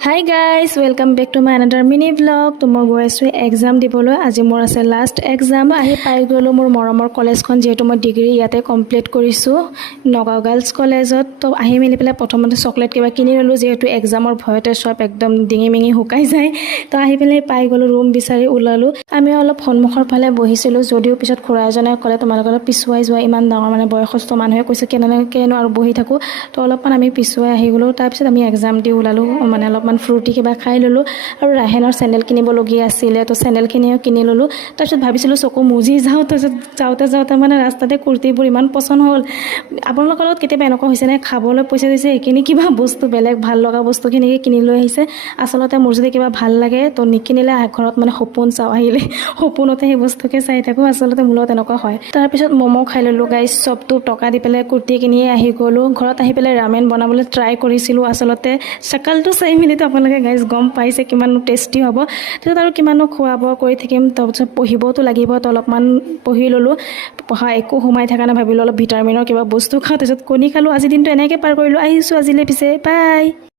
Hi guys, welcome back to my another mini vlog. To মই গৈ আছো exam দিবলৈ। আজি মোৰ আছে লাষ্ট এক্সাম। আহি পাই গলো মোৰ মৰমৰ কলেজখন, যেহেতু মই ডিগ্ৰী ইয়াতে কমপ্লিট কৰিছো নগাঁও গাৰ্লছ কলেজত। তো আহি মেলি পেলাই প্ৰথমতে চকলেট কিবা কিনি ললো, যেহেতু এক্সামৰ ভয়তে সব একদম ডিঙি মিঙি শুকাই যায়। তো আহি পেলাই পাই গলো, ৰুম বিচাৰি ওলালো। আমি অলপ সন্মুখৰ ফালে বহিছিলো, যদিও পিছত খুৰা এজনে ক'লে তোমালোক অলপ পিছুৱাই যোৱা, ইমান ডাঙৰ মানে বয়সস্থ মানুহে কৈছে কেনেনো আৰু বহি থাকো। তো অলপমান আমি পিছুৱাই আহি গলো। তাৰপিছত আমি এক্সাম দি ওলালো, মানে অলপমান ফ্ৰুটি কিবা খাই ললো আৰু ৰাহেনৰ চেণ্ডেল কিনিবলগীয়া আছিলে। তো চেণ্ডেলখিনিও কিনি ললো। তাৰপিছত ভাবিছিলোঁ চকু মুজি যাওঁ। তাৰপিছত যাওঁতে মানে ৰাস্তাতে কুৰ্তিবোৰ ইমান পচন্দ হ'ল। আপোনালোকৰ লগত কেতিয়াবা এনেকুৱা হৈছে নে, খাবলৈ পইচা দিছে এইখিনি কিবা বস্তু বেলেগ ভাল লগা বস্তুখিনিকে কিনি লৈ আহিছে। আচলতে মোৰ যদি কিবা ভাল লাগে তো নিকিনিলে ঘৰত মানে সপোন চাওঁ, আহিলে সপোনতে সেই বস্তুকে চাই থাকোঁ। আচলতে মোৰ লগত এনেকুৱা হয়। তাৰপিছত ম'ম' খাই ল'লোঁ গাইজ, চবটো টকা দি পেলাই কুৰ্তি কিনিয়ে আহি গ'লোঁ। ঘৰত আহি পেলাই ৰামেন বনাবলৈ ট্ৰাই কৰিছিলোঁ। আচলতে চাকালটো চাই মেলিতো আপোনালোকে গাইজ গম পাইছে কিমান টেষ্টি হ'ব। তাৰপিছত আৰু কিমানো খোৱা বোৱা কৰি থাকিম, তাৰপিছত পঢ়িবতো লাগিব। তো অলপমান পঢ়ি ল'লোঁ। পঢ়া একো সোমাই থকা নাই, ভাবিলোঁ অলপ ভিটামিনৰ কিবা বস্তু খাওঁ। তাৰপিছত কণী খালোঁ। আজিৰ দিনটো এনেকৈ পাৰ কৰিলোঁ। আহিছোঁ আজিলৈ, পিছে বাই।